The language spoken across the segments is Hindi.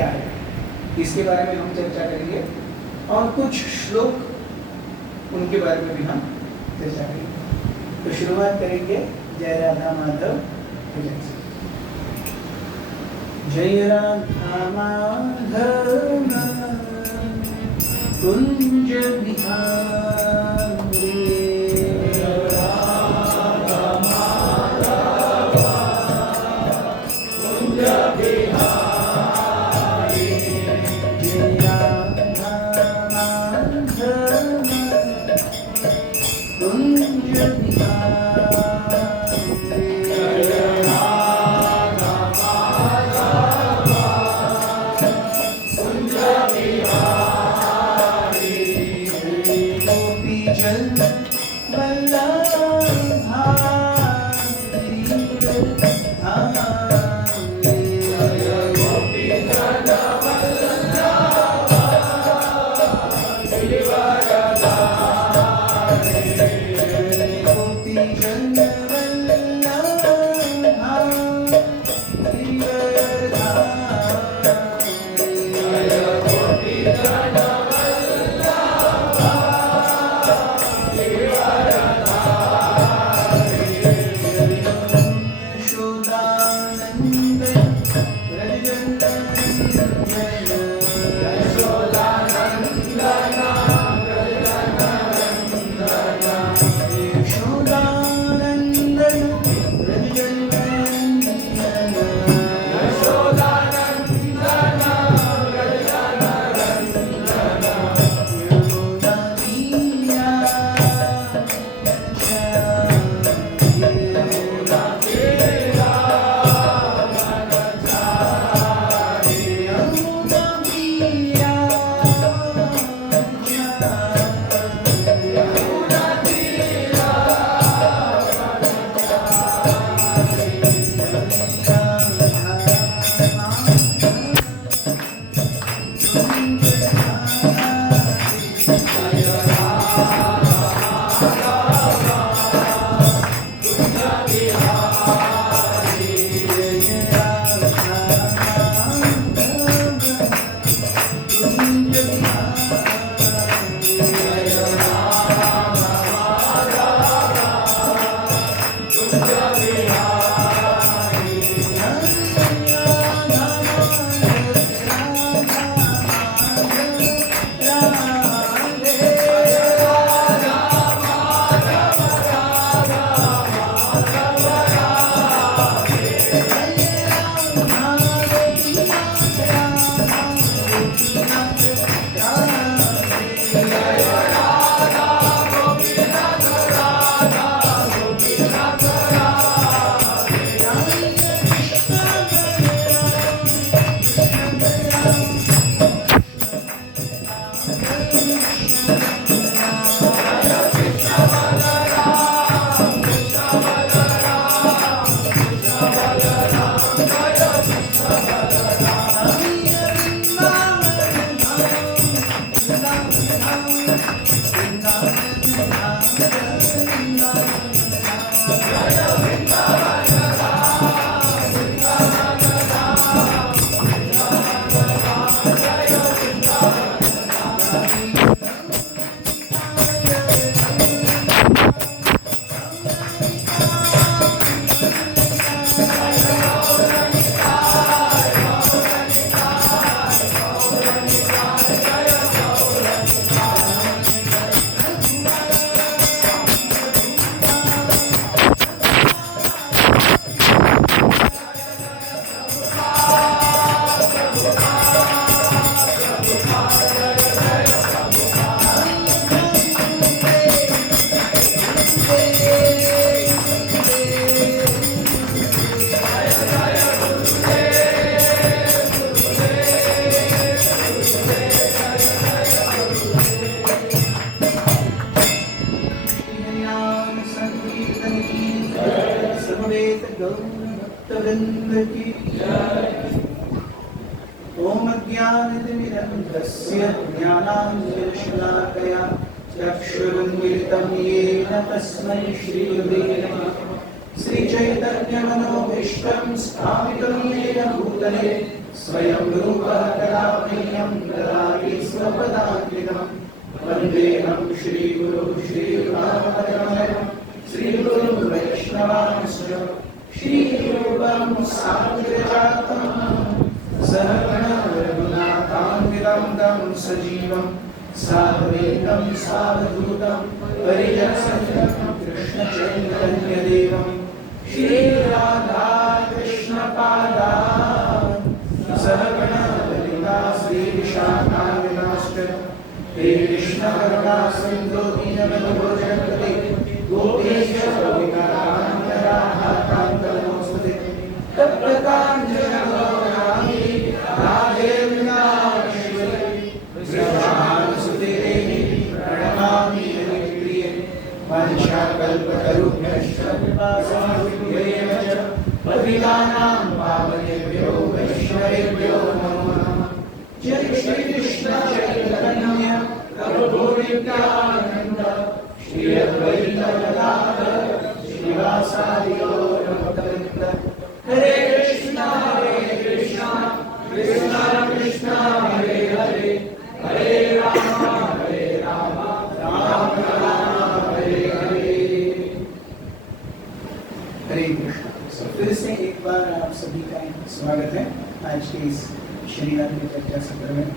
क्या है, इसके बारे में हम चर्चा करेंगे और कुछ श्लोक उनके बारे में भी हम चर्चा करेंगे। तो शुरुआत करेंगे जय राधा माधव भजन से। जय राधा माधव कुंज बिहारी, ज्ञानतिमिरन्धस्य ज्ञानाञ्जनशलाकया चक्षुरुन्मिलितं येन तस्मै श्रीगुरुवे नमः। श्रीचैतन्यमनोभीष्टं स्थापितं येन भूतले स्वयं रूपः कलामह्यं ददाति स्वपदान्तिकम् वन्देऽहं श्रीगुरुं श्रीरामपदकमलं श्रीगुरुं वैष्णवांश्च श्रीरूपं साग्रजातं सहगणा रघुनाथान्वितं तं सजीवं साद्वैतं सावधूतं परिजनसहितं कृष्णचैतन्यदेवं श्रीराधा कृष्णपादान् सहगणा ललिता श्रीविशाखान्विताश्च हे कृष्ण करुणा सिन्धु दीनबन्धो जगत्पते गोपेश गोपिकान्त राधाकान्त नमोऽस्तुते तप्तकाञ्चनगौराङ्गी राधे वृन्दावनेश्वरी वृषभानुसुते देवी प्रणमामि हरिप्रिये वाञ्छाकल्पतरुभ्यश्च कृपासिन्धुभ्येव च पतितानां पावनेभ्यो वैष्णवेभ्यो नमो नमः जय श्री कृष्ण चैतन्य प्रभु नित्यानंद श्री अद्वैत गदाधर श्रीवासादि गौर भक्तवृंद हरे कृष्णा कृष्ण कृष्णा हरे हरे हरे राम राम राम हरे हरे। हरे कृष्ण। फिर से एक बार आप सभी का स्वागत है आज के इस श्रीमद् की चर्चा सत्र में।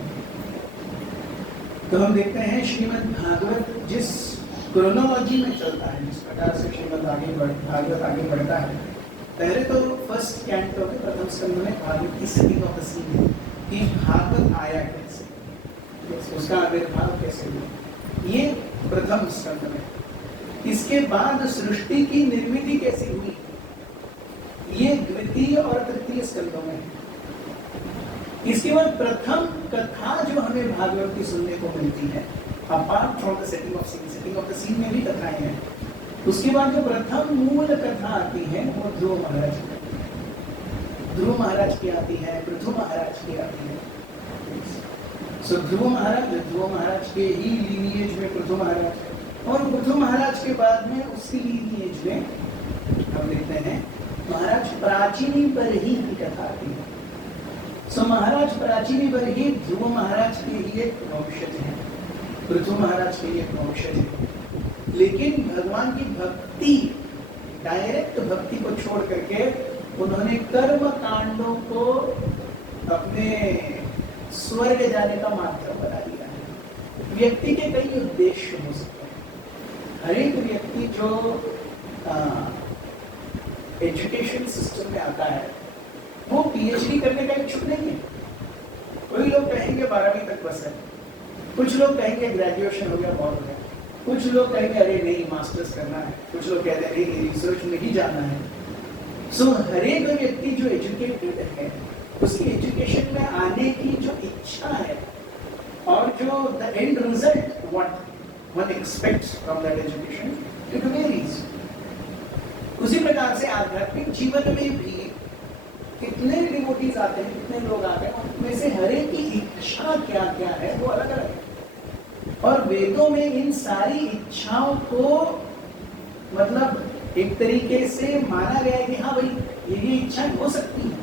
तो हम देखते हैं श्रीमद् भागवत जिस क्रोनोलॉजी में चलता है, जिस प्रकार से श्रीमद् भागवत आगे बढ़ता है। पहले तो फर्स्ट कैंटो के प्रथम स्कंद में भागवत की सेटिंग ऑफ द सीन है कि भागवत आया कैसे, उसका आविर्भाव कैसे हुआ, ये प्रथम स्कंद में। इसके बाद सृष्टि की निर्मित कैसे हुई, ये द्वितीय और तृतीय स्कंदों में है। इसके बाद प्रथम कथा जो हमें भागवत की सुनने को मिलती है, apart from the setting of the scene में भी कथाएं हैं। उसके बाद जो प्रथम मूल कथा आती है वो ध्रुव महाराज की आती है, पृथु महाराज की आती है। सो ध्रुव महाराज के ही लीनिएज में पृथु महाराज है, और पृथु महाराज के बाद में उसी लीनिएज में हम देखते हैं महाराज प्राचीनी पर ही की कथा आती है। सो महाराज प्राचीनी पर ही ध्रुव महाराज के ही एक वंशज है, पृथु महाराज के लिए वंशज है। लेकिन भगवान की भक्ति, डायरेक्ट भक्ति को छोड़ करके उन्होंने कर्म कांडों को अपने स्वर्ग जाने का माध्यम बना दिया है। व्यक्ति के कई उद्देश्य हो सकते हैं। हर एक व्यक्ति जो एजुकेशन सिस्टम में आता है वो पीएचडी करने का इच्छुक नहीं है। कोई लोग कहेंगे 12वीं तक बस है, कुछ लोग कहेंगे ग्रेजुएशन हो गया बहुत हो गया, कुछ लोग कहेंगे अरे नहीं मास्टर्स करना है, कुछ लोग कहते हैं नहीं रिसर्च में ही जाना है। सो हर एक व्यक्ति जो एजुकेटेड है उसकी एजुकेशन में आने की जो इच्छा है और जो the end result what one aspects from that education it varies. उसी प्रकार से आध्यात्मिक जीवन में भी कितने डिवोटीज आते हैं, कितने लोग आते हैं, उनमें से हर एक की इच्छा क्या क्या है वो अलग अलग है। और वेदों में इन सारी इच्छाओं को मतलब एक तरीके से माना गया है कि हाँ भाई ये इच्छा हो सकती है।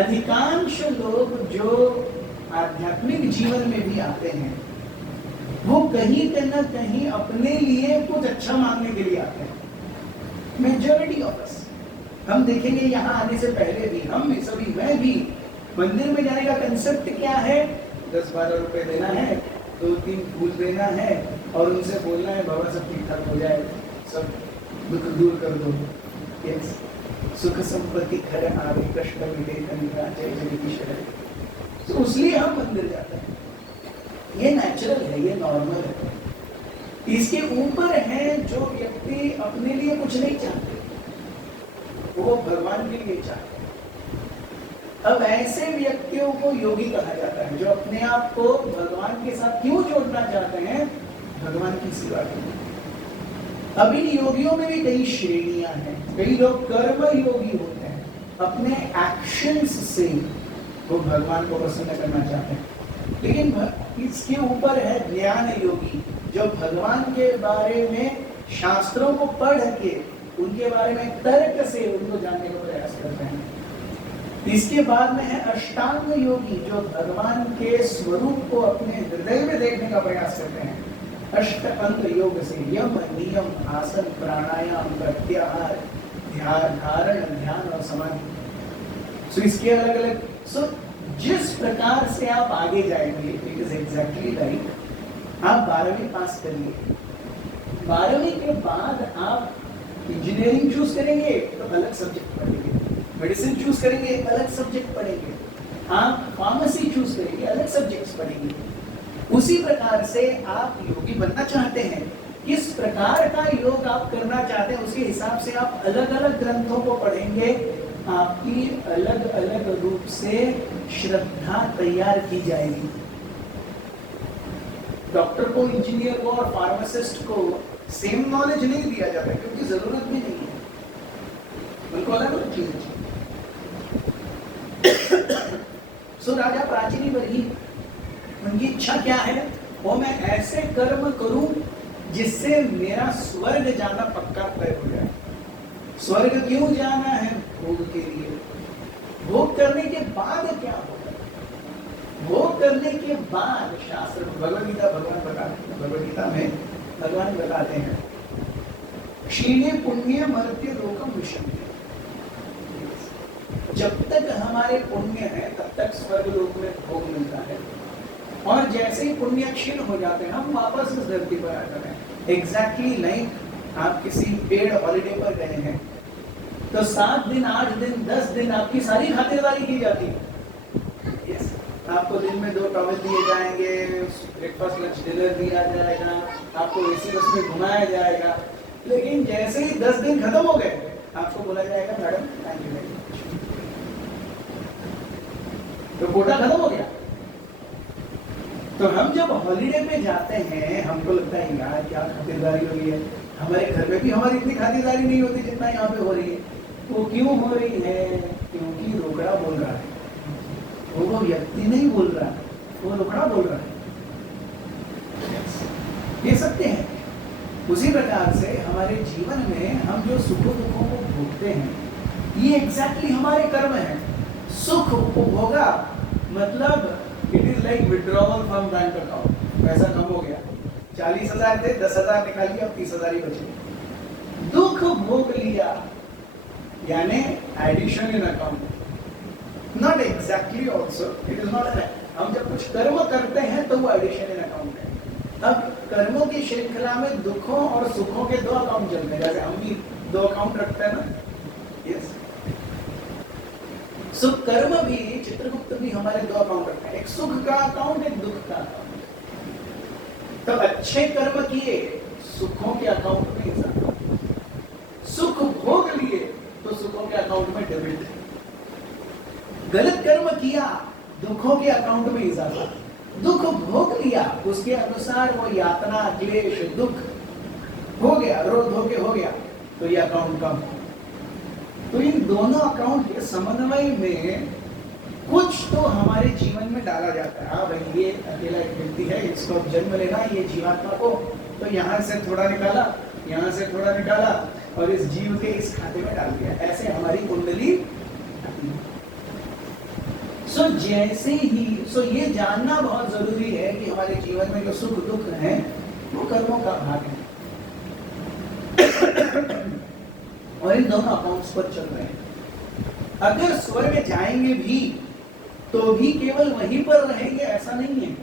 अधिकांश लोग जो आध्यात्मिक जीवन में भी आते हैं वो कहीं ना कहीं अपने लिए कुछ अच्छा मांगने के लिए आते हैं। मेजॉरिटी ऑफ अस, हम देखेंगे यहाँ आने से पहले भी, हम सभी, मैं भी, मंदिर में जाने का कंसेप्ट क्या है, 10-12 रुपए देना है, 2-3 फूल देना है और उनसे बोलना है बाबा सब ठीक ठाक हो जाए, सब दुख दूर कर दो। यस, सुख संपत्ति घर आवे, कष्ट मिटे कनिका जय जगदीश हरे। तो उसलिए हम मंदिर जाते हैं। ये नेचुरल है, ये नॉर्मल है। इसके ऊपर है जो व्यक्ति अपने लिए कुछ नहीं चाहते, वो भगवान के लिए चाहते हैं। अब ऐसे व्यक्तियों को योगी कहा जाता है जो अपने आप को भगवान के साथ क्यों जोड़ना चाहते हैं, भगवान की सेवा के लिए। अब इन योगियों में भी कई श्रेणियां हैं। कई लोग कर्म योगी होते हैं, अपने एक्शंस से वो भगवान को प्रसन्न करना चाहते हैं। लेकिन इसके ऊपर है ज्ञान योगी, जो भगवान के बारे में शास्त्रों को पढ़ के उनके बारे में तर्क से उनको जानने का प्रयास करते हैं। इसके बाद में है अष्टांग योगी, जो भगवान के स्वरूप को अपने हृदय में देखने का प्रयास करते हैं। अष्ट अंग योग से यम, नियम, आसन, प्राणायाम, प्रत्याहार, ध्यान, धारण, ध्यान और समाधि। सो इसके अलग अलग, सो जिस प्रकार से आप आगे जाएंगे, इट इज एग्जैक्टली राइट। आप 12वीं पास करिए, 12वीं के बाद आप इंजीनियरिंग चूज करेंगे तो अलग सब्जेक्ट पढ़ेंगे, मेडिसिन चूज करेंगे अलग सब्जेक्ट पढ़ेंगे, आप फार्मेसी चूज करेंगे अलग सब्जेक्ट्स पढ़ेंगे। उसी प्रकार से आप योगी बनना चाहते हैं, किस प्रकार का योग आप करना चाहते हैं उसके हिसाब से आप अलग अलग ग्रंथों को पढ़ेंगे। आपकी अलग अलग रूप से श्रद्धा तैयार की जाएगी। डॉक्टर को, इंजीनियर को और फार्मासिस्ट को सेम नॉलेज नहीं दिया जाता, क्योंकि जरूरत भी नहीं है, उनको अलग अलग चीजें चाहिए। सो राजा प्राचीनी वर्गी, उनकी इच्छा क्या है? वो मैं ऐसे कर्म करूं जिससे मेरा स्वर्ग जाना पक्का तय हो जाए। स्वर्ग क्यों जाना है? भोग के लिए। भोग करने के बाद क्या होगा? भोग करने के बाद शास्त्र भगवद गीता भगवद गीता में भगवान बताते हैं, क्षीणे पुण्य मर्त्य लोकम विशन्ति। जब तक हमारे पुण्य है तब तक स्वर्ग लोक में भोग मिलता है, और जैसे ही पुण्य क्षीण हो जाते हैं हम वापस इस धरती पर आ जाते हैं। एग्जैक्टली लाइक आप किसी पेड़ हॉलिडे पर गए हैं तो 7 दिन, 8 दिन, 10 दिन आपकी सारी खातिरदारी की जाती है। yes. आपको दिन में 2 टॉवल दिए जाएंगे, ब्रेकफास्ट, लंच, डिनर दिया जाएगा, आपको एसी बस में घुमाया जाएगा। लेकिन जैसे ही 10 दिन खत्म हो गए आपको बोला जाएगा madam thank you very much, तो कोटा खत्म हो गया। तो हम जब हॉलिडे पे जाते हैं हमको लगता है यार क्या खातिरदारी हो रही है, हमारे घर में भी हमारी इतनी खातिरदारी नहीं होती जितना यहाँ पे हो रही है। वो क्यों हो रही है? क्योंकि रोकड़ा बोल रहा है, वो व्यक्ति नहीं बोल रहा है, वो रोकड़ा बोल रहा है। ये सत्य है। उसी प्रकार से हमारे जीवन में हम जो सुख दुखों को भोगते हैं ये एग्जैक्टली हमारे कर्म है। सुख उपभोगा मतलब it is like withdrawal from bank account, पैसा कम हो गया, 40,000 थे 10,000 निकालिए, अब 30,000 ही बचे। दुख भोग लिया यानी addition in account, not exactly also, it is not that. हम जब कुछ कर्म करते हैं तो वो एडिशन इन अकाउंट है। अब कर्मों की श्रृंखला में दुखों और सुखों के 2 अकाउंट चलते हैं, जैसे हम भी 2 अकाउंट रखते हैं ना। यस, सो कर्म भी, चित्रगुप्त भी हमारे 2 अकाउंट रखते हैं, एक सुख का अकाउंट, एक दुख का अकाउंट। तो अच्छे कर्म किए सुखों के अकाउंट में इजाफा, सुख भोग लिए तो सुखों के अकाउंट में डेबिट, गलत कर्म किया दुखों के अकाउंट में इजाफा, दुख भोग लिया उसके अनुसार वो यातना, क्लेश, दुख हो गया, रोध होके हो गया, तो ये अकाउंट कम। तो इन दोनों अकाउंट के समन्वय में कुछ तो हमारे जीवन में डाला जाता है। हाँ भाई ये अकेला एक व्यक्ति है, इसको जन्म लेना, ये जीवात्मा को, तो यहाँ से थोड़ा निकाला, यहाँ से थोड़ा निकाला और इस जीव के इस खाते में डाल दिया, ऐसे हमारी कुंडली। सो जैसे ही, सो ये जानना बहुत जरूरी है कि हमारे जीवन में जो सुख दुख है वो कर्मों का भाग है और इन दोनों अकाउंट्स पर चल रहे हैं। अगर स्वर्ग जाएंगे भी तो भी केवल वहीं पर रहेंगे ऐसा नहीं है,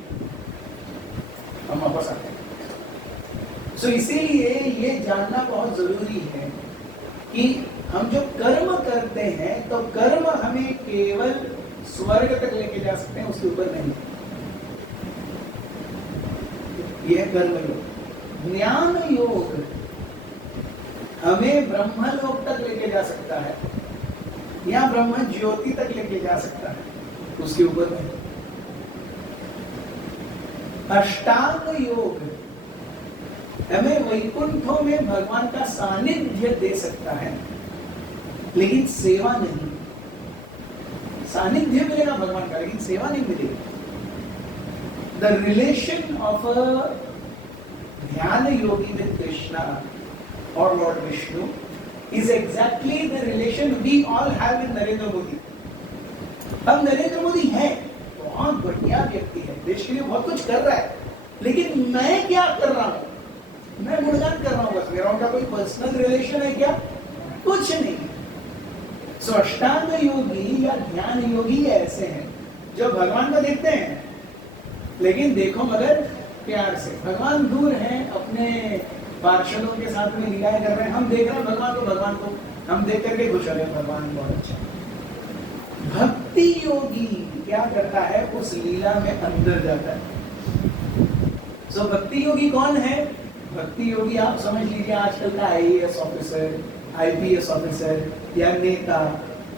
हम वापस आते हैं। सो इसीलिए ये जानना बहुत जरूरी है कि हम जो कर्म करते हैं तो कर्म हमें केवल स्वर्ग तक लेके जा सकते हैं, उसके ऊपर नहीं। यह कर्म योग। ज्ञान योग हमें ब्रह्मलोक तक लेके जा सकता है या ब्रह्म ज्योति तक लेके जा सकता है, उसके ऊपर नहीं। अष्टांग योग हमें वैकुंठों में भगवान का सानिध्य दे सकता है लेकिन सेवा नहीं। सानिध्य मिलेगा भगवान का लेकिन सेवा नहीं मिलेगी। द रिलेशन ऑफ अ ध्यान योगी विद कृष्णा और Lord Vishnu is exactly the relation we all have in Narendra Modi. अब नरेंद्र मोदी है, बहुत बढ़िया व्यक्ति है, देश के लिए बहुत कुछ कर रहा है, लेकिन मैं क्या कर रहा हूं? मैं गुणगान कर रहा हूं बस, मेरा उनका कोई पर्सनल रिलेशन है क्या? कुछ नहीं। सो अष्टांग योगी या ध्यान योगी ऐसे हैं जो भगवान को देखते हैं, लेकिन देखो मगर प्यार से। भगवान दूर हैं, अपने पार्षदों के साथ में लीलाएं कर रहे हैं, हम देख रहे हैं भगवान को हम देख करके खुश हो रहे हैं, भगवान बहुत अच्छा। भक्ति योगी क्या करता है? उस लीला में अंदर जाता है। सो भक्ति योगी कौन है? भक्ति योगी आप समझ लीजिए आजकल का आईएएस ऑफिसर, आईपीएस ऑफिसर या नेता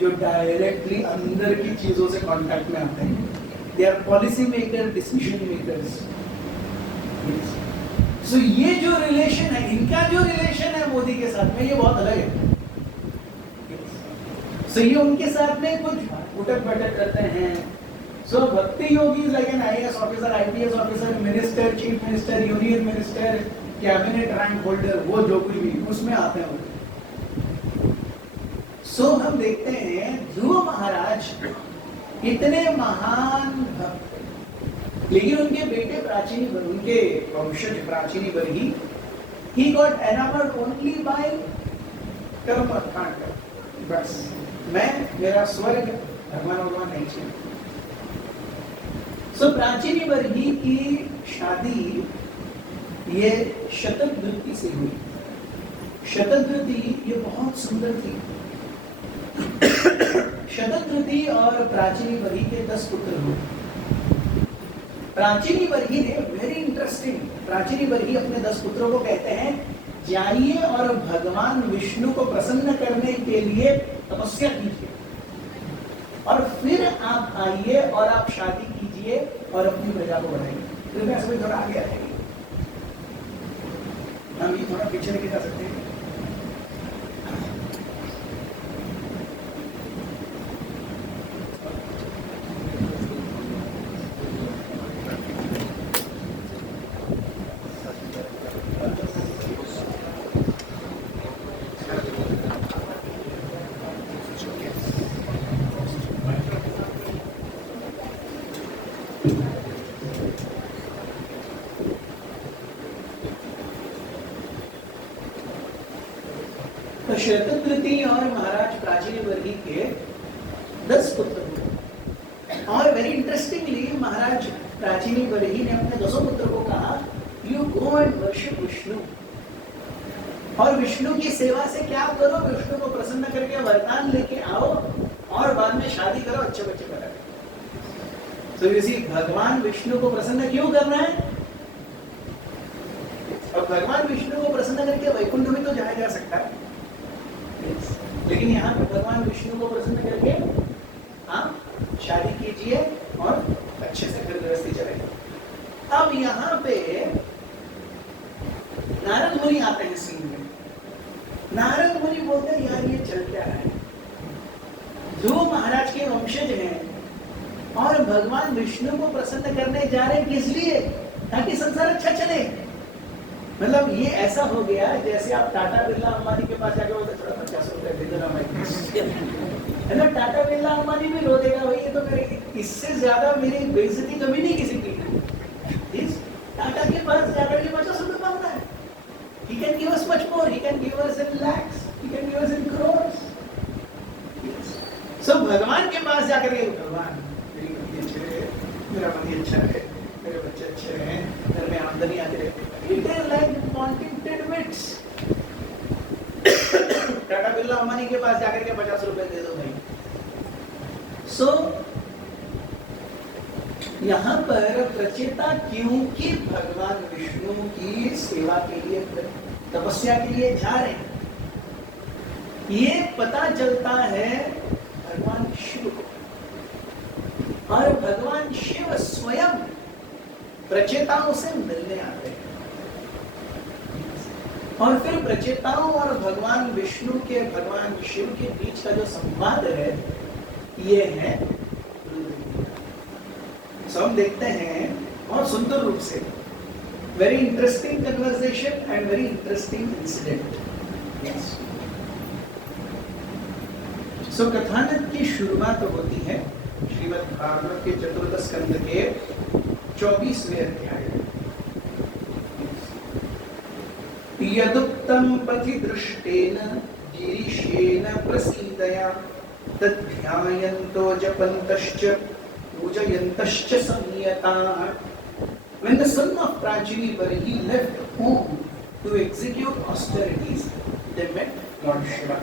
जो डायरेक्टली अंदर की चीजों से कांटेक्ट में आते हैं। They are policy maker, decision makers. So ये जो रिलेशन है, इनका जो रिलेशन है मोदी के साथ में, ये बहुत अलग है। सो ये उनके साथ में कुछ उठक बैठक करते हैं। सो भक्ति योगी like an IAS officer, IPS officer, minister, chief minister, union minister, cabinet rank holder, वो जो कुछ भी उसमें आते हैं। सो हम देखते हैं ध्रुव महाराज इतने महान भक्त, लेकिन उनके बेटे प्राचीनी, उनके वंशज प्राचीनी Barhi, he got enamored only by कर्म कांड। बस मेरा स्वर्ग भगवान नहीं चाहिए। सो प्राचीनी बरही की शादी ये शतद्रुति से हुई। शतद्रुति ये बहुत सुंदर थी। शतद्रुति और प्राचीनी बरही के 10 पुत्र हुए। प्राचीनी बरही ने, वेरी इंटरेस्टिंग, प्राचीनी बरही अपने 10 पुत्रों को कहते हैं जाइए और भगवान विष्णु को प्रसन्न करने के लिए तपस्या कीजिए, और फिर आप आइए और आप शादी कीजिए और अपनी प्रजा को बढ़ाइए। तो मैं सभी थोड़ा आगे आ जाएगी, हम ये थोड़ा पीछे लेके जा सकते हैं। तो शतद्रुति और महाराज प्राचीनी बरही के 10 पुत्र हुए। और वेरी इंटरेस्टिंगली महाराज प्राचीनी बरही ने अपने 10 पुत्र को कहा, you go and worship Vishnu, और विष्णु की सेवा से क्या करो, विष्णु को प्रसन्न करके वरदान लेके आओ और बाद में शादी करो, अच्छे बच्चे पैदा करो। तो इसी भगवान विष्णु को प्रसन्न क्यों करना है? और भगवान विष्णु को प्रसन्न करके वैकुंठ में तो जाया जा सकता है, लेकिन यहाँ पे भगवान विष्णु को प्रसन्न करके आप शादी कीजिए और अच्छे से घर गृहस्थी चलेगी। अब यहाँ पे नारद मुनि आते हैं सीन में। नारद मुनि बोलते हैं यार ये चल क्या रहा है, ध्रुव महाराज के वंशज हैं और भगवान विष्णु को प्रसन्न करने जा रहे हैं, किस लिए? ताकि संसार अच्छा चले। मतलब ये ऐसा हो गया जैसे आप टाटा बिरला अंबानी के पास जाके बोलते थोड़ा 50 रुपए दे देना भाई, है ना? टाटा बिरला अंबानी भी रो देगा भाई, ये तो मेरे, इससे ज्यादा मेरी बेइज्जती कभी नहीं किसी की। इस टाटा के पास जाकर के 50 रुपए मांगना है। He can give us much more. He can give us in lakhs. He can give us in crores. So भगवान के पास जाकर के, भगवान मेरी पत्नी अच्छी रहे, मेरा पति अच्छा रहे, मेरे बच्चे अच्छे रहे, घर में आमदनी आती रहे। It is like wanting tidbits. Tata Birla Ambani के पास जाकर के 50 रुपए दे दो भाई। So यहाँ पर प्रचेता क्योंकि भगवान विष्णु की सेवा के लिए, तपस्या के लिए जा रहे हैं, ये पता चलता है भगवान शिव को, और भगवान शिव स्वयं प्रचेताओं से मिलने आते हैं। और फिर प्रचेताओं और भगवान विष्णु के, भगवान शिव के बीच का जो संवाद है ये है। सो हम देखते हैं बहुत सुंदर रूप से, very interesting conversation and very interesting incident. So कथानक की शुरुआत होती है श्रीमद् भागवत के चतुर्थ स्कंद के 24वें अध्याय। यदुक्तं पथि दृष्टेन गिरीशेन प्रसीदया तद्ध्यायन्तो जपन्तश्च पूजयन्तश्च संयताः। When the son of Prachini Barihi left home to execute austerities, they met Lord Shiva.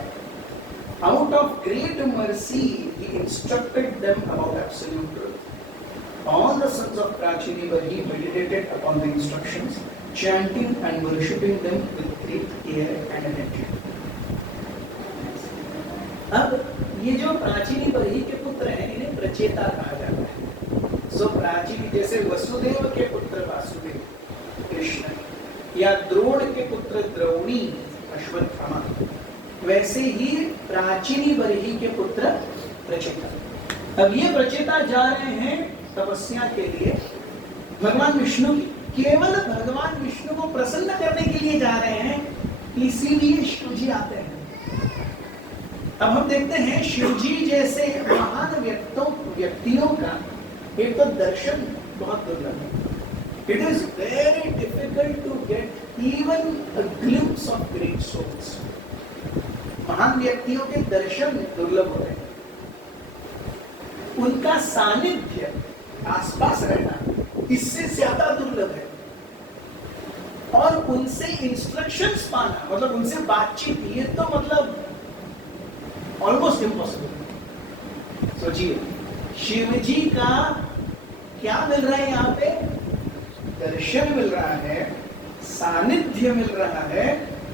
Out of great mercy, he instructed them about absolute truth. All the sons of Prachini Barihi meditated upon the instructions, chanting and worshipping them with great care and attention. अब ये जो प्राचीनी बरही के पुत्र हैं, इन्हें प्रचेता कहा जाता है। सो प्राचीन जैसे वसुदेव के पुत्र वासुदेव कृष्ण, या द्रोण के पुत्र द्रौणी अश्वत्थामा, वैसे ही प्राचीनी बरही के पुत्र प्रचेता। अब ये प्रचेता जा रहे हैं तपस्या के लिए भगवान विष्णु की, केवल भगवान विष्णु को प्रसन्न करने के लिए जा रहे हैं, इसीलिए शिव जी आते हैं। अब हम देखते हैं शिव जी जैसे महान व्यक्तियों का एक तो दर्शन बहुत दुर्लभ है। It is very difficult to get even a glimpse of great souls. महान व्यक्तियों के दर्शन दुर्लभ होते हैं, उनका सानिध्य आसपास रहना इससे ज्यादा दुर्लभ है, और उनसे इंस्ट्रक्शंस पाना, मतलब उनसे बातचीत, ये तो मतलब ऑलमोस्ट इम्पॉसिबल। सोचिए, शिव जी का क्या मिल रहा है यहाँ पे? दर्शन मिल रहा है, सानिध्य मिल रहा है,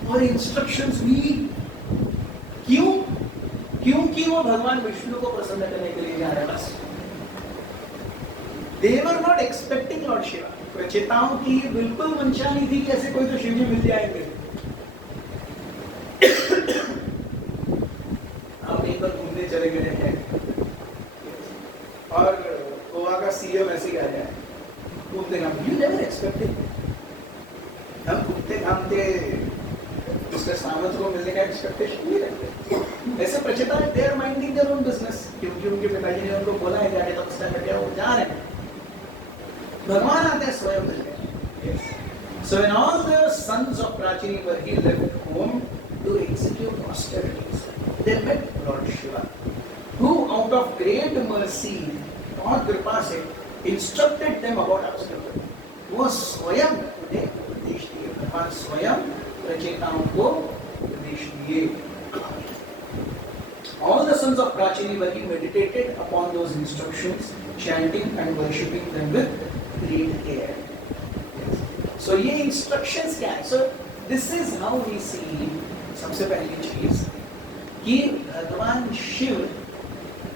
और इंस्ट्रक्शंस भी। क्यों? क्योंकि वो भगवान विष्णु को प्रसन्न करने के लिए जा रहे हैं। बस they were not expecting Lord Shiva। प्रचेताओं की बिल्कुल मंशा नहीं थी कि ऐसे कोई तो शिव जी मिल जाएंगे। हम एक बार घूमने चले गए हैं और गोवा का सीएम ऐसे ही आ जाए घूमते घामते, यू नेवर एक्सपेक्टेड। हम घूमते घामते उसके सामंत को मिलने का एक्सपेक्टेशन नहीं रखते। ऐसे प्रचेता है, they are minding their own business, क्योंकि उनके पिताजी ने उनको बोला है जाके तपस्या करके, वो जा रहे हैं। भगवान आते हैं स्वयं मिलने। So when all the sons of Prachini Barihi left home to execute austerities, they met Lord Shiva, who out of great mercy और कृपा से instructed them about absolute truth। वो स्वयं उन्हें उपदेश दिए, भगवान स्वयं प्रचेताओं को उपदेश दिए। All the sons of Prachini Barihi meditated upon those instructions, chanting and worshipping them with great care। So ये instructions क्या है? So this is how we see, सबसे पहली चीज कि भगवान शिव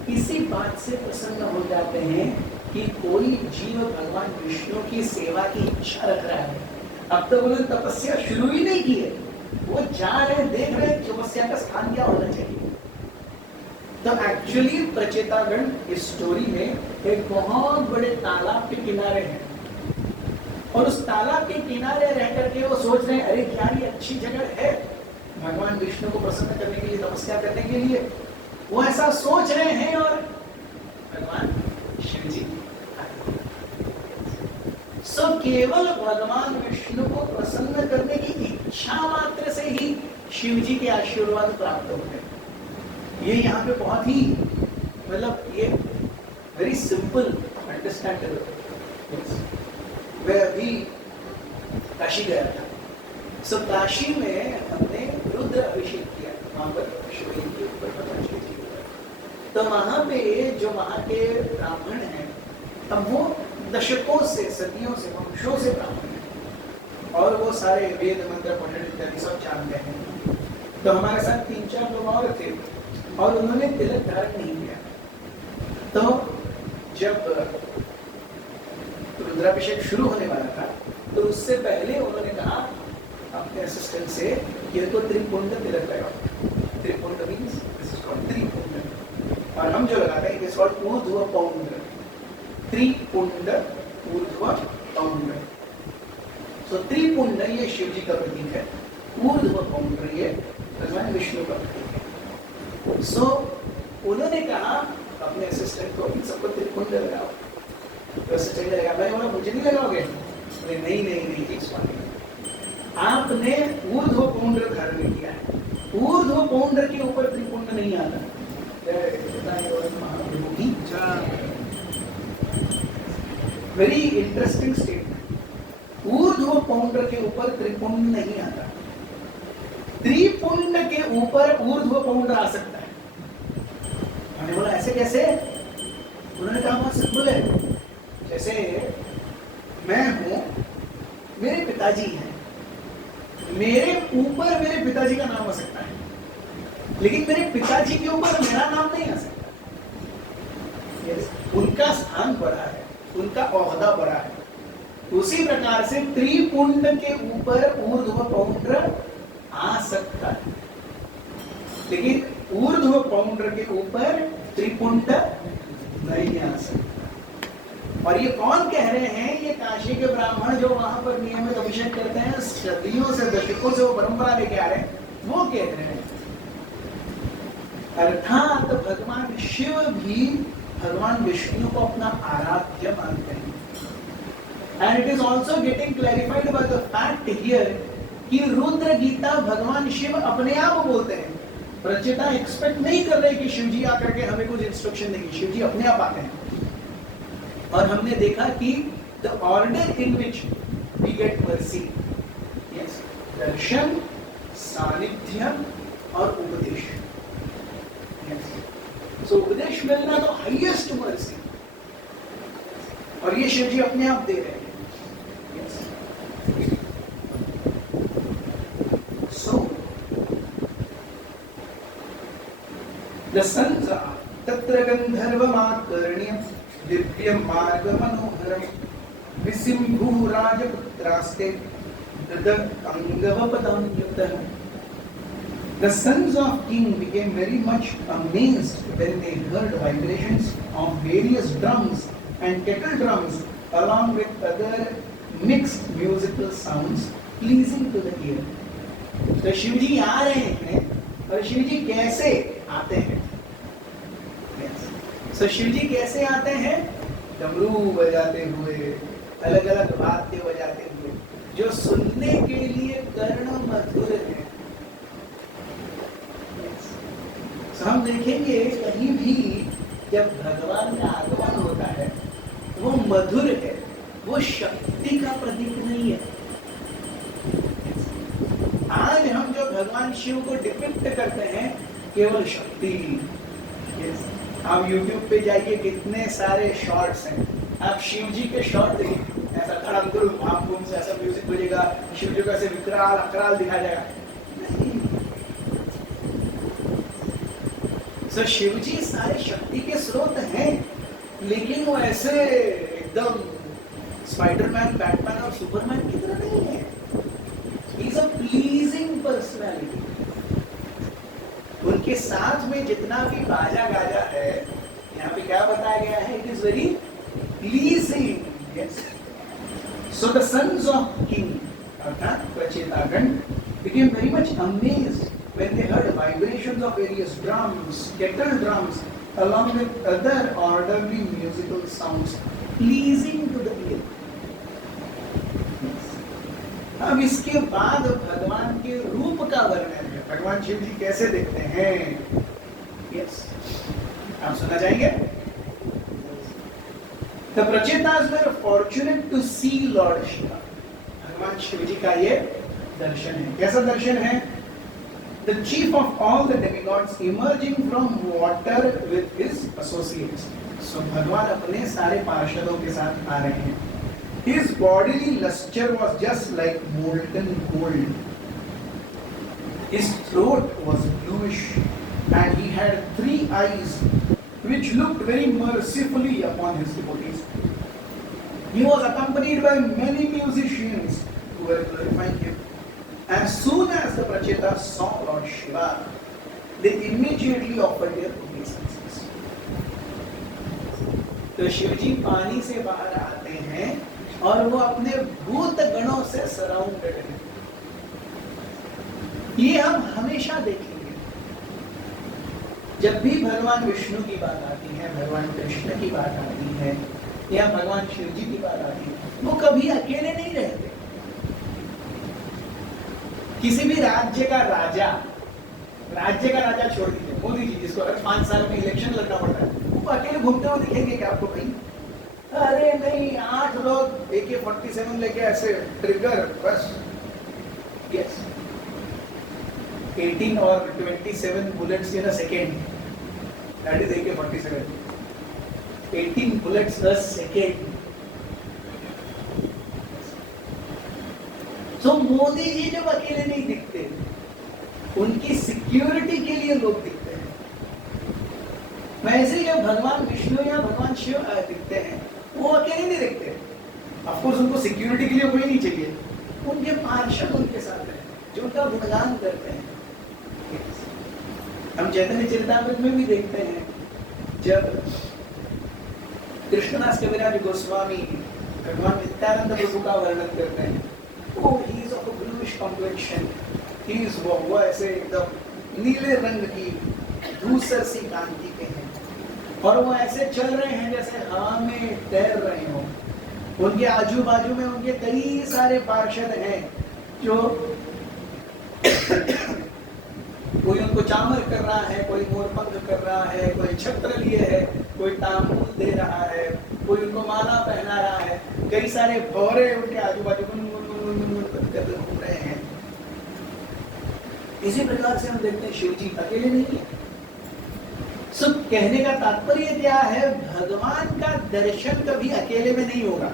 इसी बात से प्रसन्न हो जाते हैं कि कोई जीव भगवान विष्णु की सेवा की इच्छा रख रहा है। अब तक उन्होंने तपस्या शुरू ही नहीं की है, वो जा रहे हैं, देख रहे हैं तपस्या का स्थान क्या होना चाहिए। तो एक्चुअली प्रचेतागण इस स्टोरी में एक बहुत बड़े तालाब के किनारे हैं, और उस तालाब के किनारे रह करके वो सोच रहे हैं, अरे क्या ये अच्छी जगह है भगवान विष्णु को प्रसन्न करने के लिए, तपस्या करने के लिए। वो ऐसा सोच रहे हैं और भगवान शिव जी केवल भगवान विष्णु को प्रसन्न करने की इच्छा मात्र से ही शिव जी के आशीर्वाद प्राप्त होते हैं। ये यहाँ पे बहुत ही मतलब ये वेरी सिंपल अंडरस्टैंडेबल। मैं अभी काशी गया था, सो काशी में हमने रुद्र अभिषेक किया, वहां पर शिवलिंग के ऊपर पतांजलि जी हुआ। तो वहां पे जो वहां के ब्राह्मण हैं, अब वो दशकों से, सदियों से, वंशों से ब्राह्मण हैं और वो सारे वेद मंत्र पठन इत्यादि सब जानते हैं। तो हमारे साथ 3-4 लोग और थे और उन्होंने तिलक धारण नहीं किया। तो जब रुद्राभिषेक शुरू होने वाला था तो उससे पहले उन्होंने कहा अपने असिस्टेंट से ये तो त्रिपुंड तिलक लगाओ। Tripund means this is called Tripund, और हम जो लगाते हैं इट इज कॉल्ड ऊर्ध्व पौंड। त्रिपुंड ऊर्ध्व पौंड। सो त्रिपुंड ये शिव जी का प्रतीक है, ऊर्ध्व पौंड ये भगवान विष्णु का प्रतीक है। सो उन्होंने कहा अपने असिस्टेंट को इन सबको त्रिपुंड लगाओ। तो असिस्टेंट लगा, मैंने बोला मुझे नहीं लगाओगे? नहीं नहीं नहीं स्वामी, आपने ऊर्ध्व पौंड्र धारण किया है, ऊर्ध्व पौंड्र के ऊपर त्रिपुंड नहीं आता। Very interesting statement. ऊर्ध्व पौंड्र के ऊपर त्रिपुंड नहीं आता, त्रिपुंड के ऊपर ऊर्ध्व पौंड्र आ सकता है। मैंने बोला ऐसे कैसे? उन्होंने कहा बहुत सिंपल है, जैसे मैं हूं, मेरे पिताजी हैं, मेरे ऊपर मेरे पिताजी का नाम आ सकता है, लेकिन मेरे पिताजी के ऊपर मेरा नाम नहीं आ सकता। उनका स्थान बड़ा है, उनका ओहदा बड़ा है। उसी प्रकार से त्रिपुंड के ऊपर ऊर्ध्व पौंड्र आ सकता है, लेकिन ऊर्ध्व पौंड्र के ऊपर त्रिपुंड नहीं आ सकता। और ये कौन कह रहे हैं? ये काशी के ब्राह्मण जो वहां पर नियमित अभिषेक करते हैं, सदियों से दशकों से वो परंपरा लेके आ रहे हैं, वो कह रहे हैं। अर्थात भगवान शिव भी भगवान विष्णु को अपना आराध्य मानते हैं। And it is also getting clarified by the fact here कि रुद्र गीता भगवान शिव अपने आप बोलते हैं। प्रचेता एक्सपेक्ट नहीं कर रहे कि शिव जी आकर के हमें कुछ इंस्ट्रक्शन देंगे, शिव जी अपने आप आते हैं। और हमने देखा कि the order in which we get mercy, yes, दर्शन, सानिध्य और उपदेश। सो उपदेश मिलना तो हाईएस्ट मर्सी, और ये शिव जी अपने आप दे रहे हैं। सो द सन्स आर तत्र गंधर्वमाकर्ण्य दिव्य मार्ग मनोहरम विसिंभु राजपुत्रास्ते अंगवपदान्युतः। The sons of king became very much amazed when they heard vibrations of various drums and kettle drums along with other mixed musical sounds pleasing to the ear. तो शिव जी आ रहे हैं, और शिव जी कैसे आते हैं? तो शिव जी कैसे आते हैं? डमरू बजाते हुए, अलग अलग वाद्य बजाते हुए, जो सुनने के लिए कर्ण मधुर है। हम देखेंगे कहीं भी जब भगवान का आगमन होता है वो मधुर है, वो शक्ति का प्रतीक नहीं है। आज हम जो भगवान शिव को डिपिक्ट करते हैं केवल शक्ति। आप YouTube पे जाइए, कितने सारे शॉर्ट्स हैं। आप शिव जी के शॉर्ट देखिए, ऐसा खड़ंगुर भाम से ऐसा म्यूजिक बजेगा, शिव जी को ऐसे विकराल अकराल दिखाया जाएगा। तो शिव जी सारे शक्ति के स्रोत हैं, लेकिन वो ऐसे एकदम स्पाइडरमैन, बैटमैन और सुपरमैन की तरह नहीं है। He is a pleasing personality. उनके साथ में जितना भी बाजा गाजा है, यहाँ पे क्या बताया गया है? It is very pleasing. Yes, so the sons of king अर्थात प्रचेतागण became very much amazed when they heard vibrations of various drums, kettle drums, along with other orderly musical sounds pleasing to the ear. अब इसके बाद भगवान के रूप का वर्णन है। भगवान शिव जी कैसे दिखते हैं? यस, आप सुनना चाहेंगे? The Prachetas were fortunate to see Lord Shiva. भगवान शिव जी का ये दर्शन है। कैसा दर्शन है? The chief of all the demigods emerging from water with his associates. So भगवान अपने सारे पार्षदों के साथ आ रहे हैं। His bodily luster was just like molten gold. His throat was bluish, and he had 3 eyes, which looked very mercifully upon his devotees. He was accompanied by many musicians who were glorifying him. As soon as the Prachetas saw Lord Shiva, they immediately offered their obeisances. तो शिव जी पानी से बाहर आते हैं और वो अपने भूत गणों से सराउंडेड हैं। ये हम हमेशा देखेंगे। जब भी भगवान विष्णु की बात आती है, भगवान कृष्ण की बात आती है या भगवान शिव जी की बात आती है, वो कभी अकेले नहीं रहते। किसी भी राज्य का राजा छोड़ दीजिए, मोदी जी जिसको हर 5 साल में इलेक्शन लड़ना पड़ता है, वो अकेले घूमते हुए दिखेंगे क्या आपको भाई? अरे नहीं, 8 लोग AK-47 लेके ऐसे ट्रिगर बस, यस, 18 और 27 bullets in a second, that is AK-47, 18 bullets a second. So Modi ji जब अकेले नहीं दिखते, उनकी सिक्योरिटी के लिए लोग दिखते हैं। वैसे ही जब भगवान विष्णु या भगवान शिव दिखते हैं, वो अकेले नहीं दिखते। ऑफ कोर्स उनको सिक्योरिटी के लिए कोई नहीं चाहिए, उनके पार्षद उनके साथ हैं जो उनका गुणगान करते हैं। हम चैतन्य चरितामृत में भी देखते हैं, जब कृष्णदास कविराज गोस्वामी भगवान नित्यानंद प्रभु का वर्णन करते हैं, वो he is of a bluish complexion, he is वो ऐसे एकदम नीले रंग की धूसर सी कांति के हैं, और वो ऐसे चल रहे हैं जैसे हवा में तैर रहे हो। उनके आजू बाजू में उनके कई सारे पार्षद हैं जो कोई उनको चामर कर रहा है, कोई मोरपंख कर रहा है, कोई छत्र लिए है, कोई तांबूल दे रहा है, कोई उनको माला पहना रहा है, कई सारे भौरे उनके आजू बाजू करके घूम रहे हैं। इसी प्रकार से हम देखते हैं शिव जी अकेले नहीं है। सो कहने का तात्पर्य क्या है? भगवान का दर्शन कभी अकेले में नहीं होगा,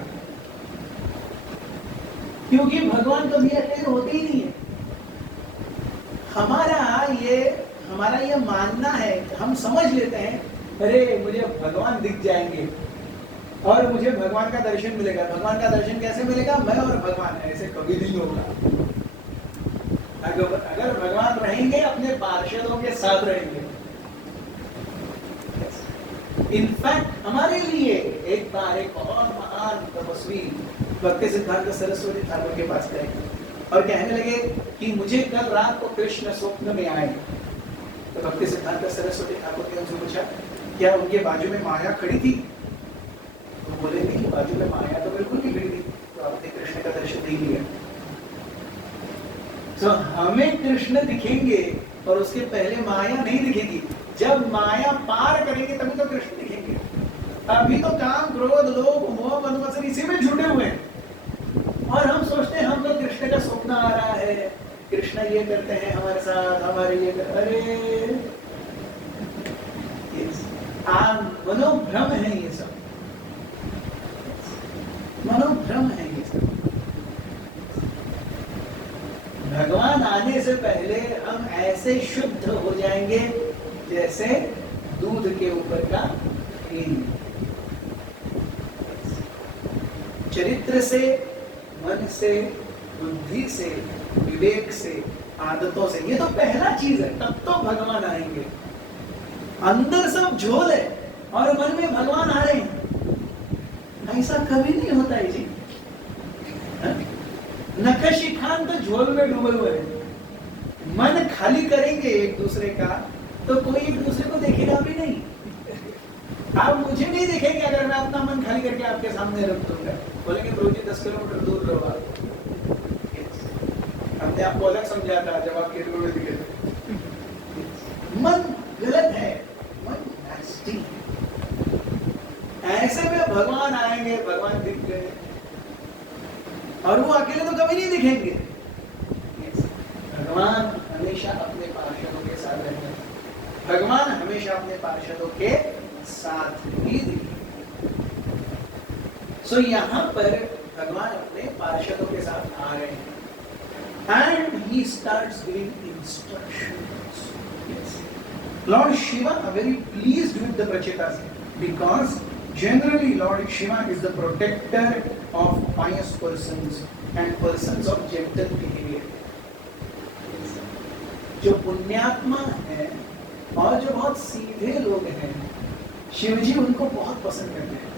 क्योंकि भगवान कभी अकेले होते ही नहीं है। हमारा ये मानना है, हम समझ लेते हैं, अरे मुझे भगवान दिख जाएंगे और मुझे भगवान का दर्शन मिलेगा। भगवान का दर्शन कैसे मिलेगा? मैं और भगवान, ऐसे कभी नहीं होगा। अगर भगवान रहेंगे अपने पार्षदों के साथ रहेंगे। इनफैक्ट हमारे लिए एक बार एक और महान तपस्वी भक्ति सिद्धांत सरस्वती ठाकुर के पास गए और कहने लगे कि मुझे कल रात को कृष्ण स्वप्न में आए। तो भक्ति सिद्धांत सरस्वती ठाकुर ने उनसे पूछा, क्या उनके बाजू में माया खड़ी थी? तो बोले नहीं, बाजू में माया तो बिल्कुल नहीं खड़ी थी। तो आपने कृष्ण का दर्शन नहीं लिया। तो हमें कृष्ण दिखेंगे और उसके पहले माया नहीं दिखेगी। जब माया पार करेंगे तभी तो कृष्ण दिखेंगे। अभी तो काम, क्रोध, लोभ, मोह, मद मत्सर इसी में जुटे हुए हैं और हम सोचते हैं हम तो कृष्ण का स्वप्न आ रहा है, कृष्ण ये करते हैं हमारे साथ, हमारे ये अरे मनोभ्रम है ये सब, मनोभ्रम है ये सब। भगवान आने से पहले हम ऐसे शुद्ध हो जाएंगे जैसे दूध के ऊपर का घी। चरित्र से, मन से, बुद्धि से, विवेक से, आदतों से, ये तो पहला चीज है, तब तो भगवान आएंगे। अंदर सब झोल है और मन में भगवान आ रहे हैं, ऐसा कभी नहीं होता है जी। नक्काशी खान तो झोल में डूबे हुए हैं। मन खाली करेंगे एक दूसरे का तो कोई एक दूसरे को देखेगा भी नहीं। आप मुझे नहीं देखेंगे अगर मैं अपना मन खाली करके आपके सामने रख दूंगा। बोलेंगे प्रभु जी 10 किलोमीटर दूर रहो आप। हमने आपको अलग समझा था जब आप खेत में दिखे थे। मन गलत है, मन नास्टी है। ऐसे में भगवान आएंगे, भगवान दिख गए और वो अकेले तो कभी नहीं दिखेंगे। भगवान हमेशा अपने पार्षदों के साथ रहेंगे। भगवान हमेशा अपने पार्षदों के साथ ही दिखेंगे। सो यहाँ पर भगवान अपने पार्षदों के साथ आ रहे हैं and he starts giving instructions. Yes. Lord Shiva are very pleased with the Prachetas because generally Lord Shiva is the protector of pious persons and persons of gentle behavior. जो पुण्यात्मा है और जो बहुत सीधे लोग हैं, शिव जी उनको बहुत पसंद करते हैं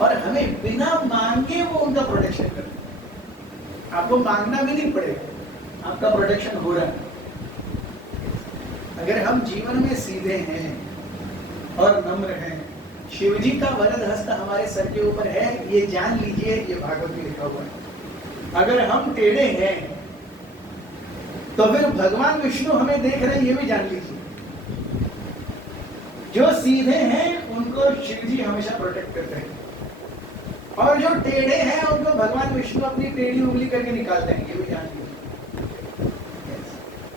और हमें बिना मांगे वो उनका प्रोटेक्शन करते हैं। आपको मांगना भी नहीं पड़ेगा, आपका प्रोटेक्शन हो रहा है। अगर हम जीवन में सीधे हैं और नम्र हैं। शिव जी का वरद हस्त हमारे सर के ऊपर है, ये जान लीजिए, ये भागवत में लिखा हुआ है। अगर हम टेढ़े हैं तो फिर भगवान विष्णु हमें देख रहे हैं, ये भी जान लीजिए। जो सीधे हैं उनको शिव जी हमेशा प्रोटेक्ट करते हैं, और जो टेढ़े हैं उनको भगवान विष्णु अपनी टेढ़ी उंगली करके निकालते हैं, ये भी जान लीजिए।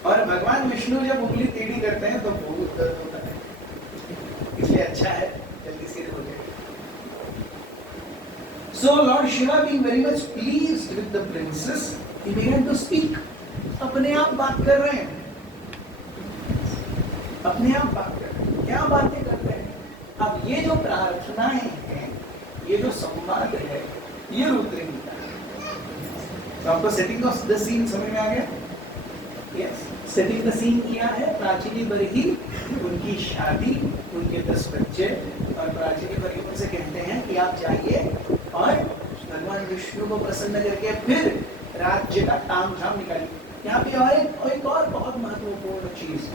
और भगवान विष्णु जब उंगली टेढ़ी करते हैं तो बहुत दर्द होता है, इसलिए अच्छा है जल्दी सीधे हो जाए। So Lord Shiva being very much pleased with the princess, he began to speak. अपने आप बात कर रहे हैं, अपने आप बात कर रहे हैं। क्या बातें करते हैं? अब ये जो प्रार्थनाएं हैं, ये जो संवाद है, ये रुद्र गीता है। तो आपको सेटिंग ऑफ द सीन समझ में आ गया? यस, सेटिंग द सीन किया है। प्राचीनी बरही, उनकी शादी, उनके 10 बच्चे, और प्राचीनी बरही उनसे कहते हैं कि आप जाइए और भगवान विष्णु को प्रसन्न करके फिर राज्य का ताम झाम निकालिए। यहाँ पे और एक और बहुत महत्वपूर्ण चीज,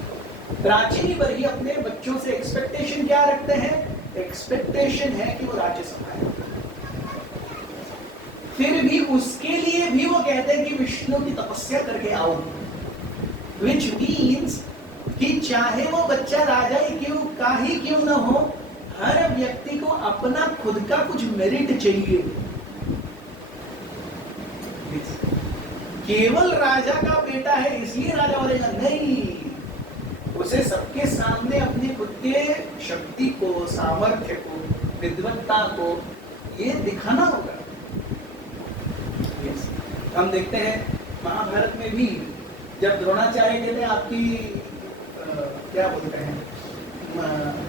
प्राचीनी बरही अपने बच्चों से एक्सपेक्टेशन क्या रखते हैं? एक्सपेक्टेशन है कि वो राज्य संभाले। फिर भी उसके लिए भी वो कहते हैं कि विष्णु की तपस्या करके आओ, which means कि चाहे वो बच्चा राजा ही क्यों न हो, हर व्यक्ति को अपना खुद का कुछ मेरिट चाहिए। केवल राजा का बेटा है इसलिए राजा बनेगा नहीं, उसे सबके सामने अपनी खुद के शक्ति को, सामर्थ्य को, विद्वत्ता को ये दिखाना होगा। हम देखते हैं महाभारत में भी जब द्रोणाचार्य कहते हैं आपकी क्या बोलते हैं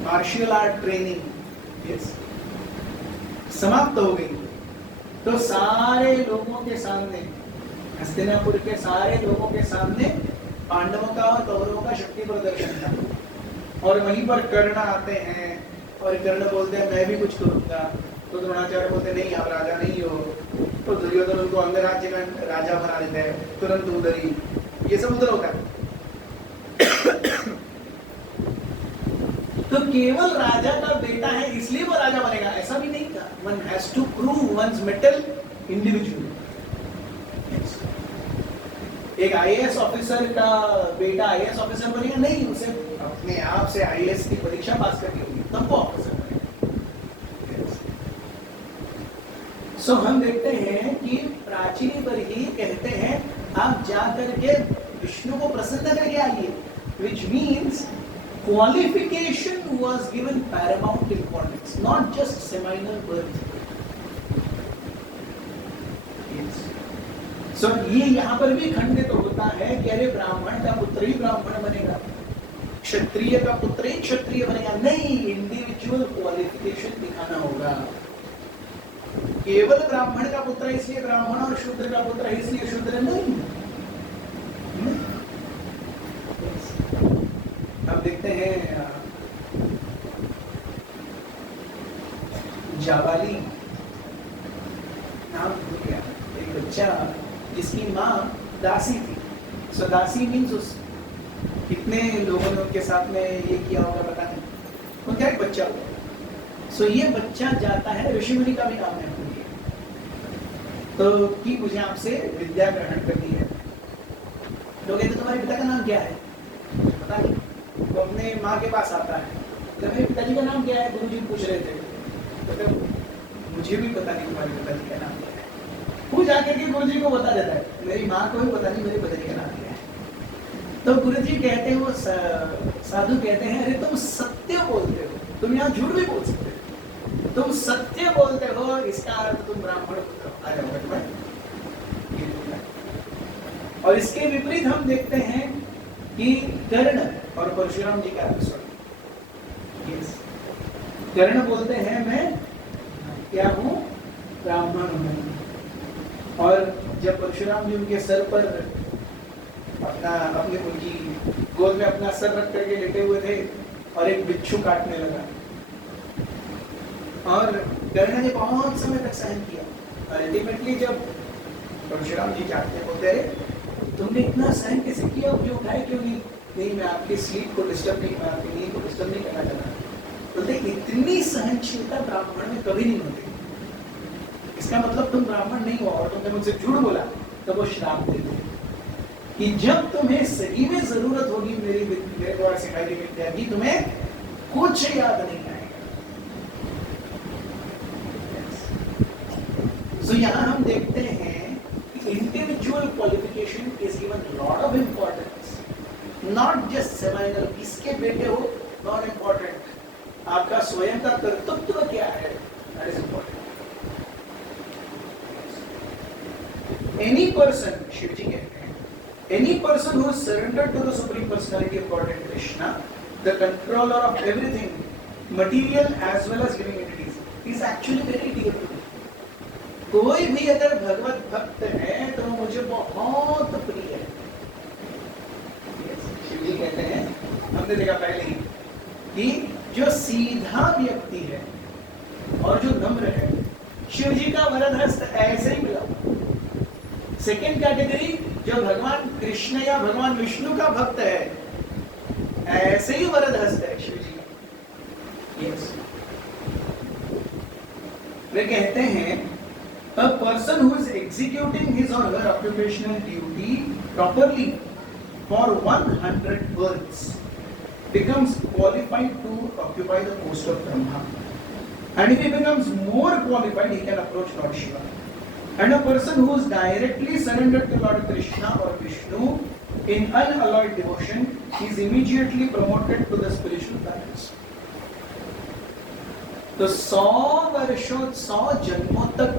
मार्शल आर्ट ट्रेनिंग समाप्त हो गई, तो सारे लोगों के सामने, हस्तिनापुर के सारे लोगों के सामने पांडवों का और कौरवों का शक्ति प्रदर्शन था। और वहीं पर कर्ण आते हैं और कर्ण बोलते हैं मैं भी कुछ करूंगा, तो द्रोणाचार्य बोलते नहीं आप राजा नहीं हो, तो दुर्योधन उनको अंगराज्य का राजा बना देते हैं तुरंत उधरी। ये सब उधर होता है। तो केवल राजा का बेटा है इसलिए वो राजा बनेगा, ऐसा भी नहीं था। One has to prove one's mettle individually. एक आईएएस ऑफिसर का बेटा आईएएस ऑफिसर बनेगा नहीं, उसे अपने आप से आईएएस की परीक्षा पास करनी होगी तब वो ऑफिसर बनेगा। सो हम देखते हैं कि प्राचीनी पर ही कहते हैं आप जा करके विष्णु को प्रसन्न करके आइए, which means qualification was given paramount importance, not just seminal birth. So ये यहाँ पर भी खंडित होता है कि अरे ब्राह्मण का पुत्र ही ब्राह्मण बनेगा, क्षत्रिय का पुत्र ही क्षत्रिय बनेगा, नहीं, इंडिविजुअल क्वालिफिकेशन दिखाना होगा। केवल ब्राह्मण का पुत्र इसलिए ब्राह्मण और शूद्र का पुत्र इसलिए शूद्र नहीं। अब देखते हैं जाबाली नाम भूल गया, एक बच्चा जिसकी माँ दासी थी। सो दासी मीन्स उस कितने लोगों ने उनके साथ में ये किया होगा पता नहीं, उनका एक बच्चा हुआ। सो ये बच्चा जाता है, ऋषि मुनि का भी काम है तो कि मुझे आपसे विद्या ग्रहण करनी है। लोग कहते तुम्हारे पिता का नाम क्या है? पता नहीं। वो अपने माँ के पास आता है, तो मेरे पिताजी का नाम क्या है? गुरुजी पूछ रहे थे। तो मुझे भी पता नहीं तुम्हारे पिताजी का नाम क्या है। वो जाके के गुरुजी को बता देता है, मेरी माँ को भी पता नहीं मेरे पिताजी का नाम क्या है। तो गुरुजी कहते हैं, वो साधु कहते हैं, अरे तुम सत्य बोलते हो, तुम यहाँ झूठ भी बोल सकते हो, तुम सत्य बोलते हो, इसका अर्थ तुम ब्राह्मण पुत्र आ जाओगे। और इसके विपरीत हम देखते हैं कि कर्ण और परशुराम जी का एपिसोड। कर्ण बोलते हैं मैं क्या हूँ? ब्राह्मण हूँ। और जब परशुराम जी उनके सर पर अपने उनकी गोद में अपना सर रख करके लेटे हुए थे और एक बिच्छू काटने लगा, और कर्ण ने बहुत समय तक सहन किया। अल्टीमेटली जब परशुराम जी जागते बोलते रहे तुमने इतना सहन कैसे किया, मुझे उठाए क्यों नहीं? नहीं, मैं आपकी स्लीप को डिस्टर्ब नहीं, मैं आपकी नींद को डिस्टर्ब नहीं करना चाहता। बोलते इतनी सहनशीलता ब्राह्मण में कभी नहीं होती। इसका मतलब तुम ब्राह्मण नहीं हो और तुमने मुझसे झूठ बोला, तो वो श्राप देते कि जब तुम्हें सही में जरूरत होगी मेरे द्वारा सिखाई गई विद्या की, तुम्हें कुछ याद नहीं आएगा। तो यहाँ हम देखते हैं कि individual qualification is given lot of importance, not just seminal, किसके बेटे हो नॉट इंपॉर्टेंट, आपका स्वयं का कर्तव्य क्या है, that is important. Any person, Shiv ji कहते हैं, any person who is surrendered to the Supreme Personality of Godhead Krishna, the controller of everything, material as well as living entities, is actually very dear to me. कोई भी अगर भगवत भक्त है तो मुझे बहुत प्रिय है। शिव जी कहते हैं, हमने देखा पहले ही कि जो सीधा व्यक्ति है और जो नम्र है, शिव जी का वरद हस्त ऐसे ही मिला। सेकेंड कैटेगरी, जो भगवान कृष्ण या भगवान विष्णु का भक्त है, ऐसे ही वरद हस्त है शिव जी का। यस, वे कहते हैं a person who is executing his or her occupational duty properly for 100 births becomes qualified to occupy the post of Brahma, and if he becomes more qualified, he can approach Lord Shiva. And a person who is directly surrendered to Lord Krishna or Vishnu in unalloyed devotion is immediately promoted to the spiritual planets. तो 100 वर्षों 100 जन्मों तक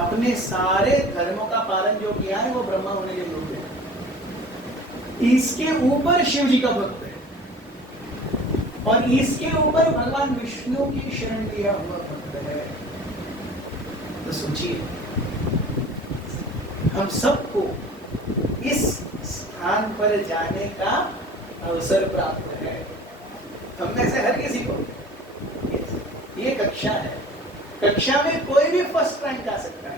अपने सारे धर्मों का पालन जो किया है वो ब्रह्मा होने के योग्य है। इसके ऊपर शिव जी का भक्त है और इसके ऊपर भगवान विष्णु की शरण लिया हुआ भक्त है। तो सोचिए, हम सबको इस स्थान पर जाने का अवसर प्राप्त है। हम में से हर किसी को ये कक्षा है, कक्षा में कोई भी फर्स्ट रैंक आ सकता है।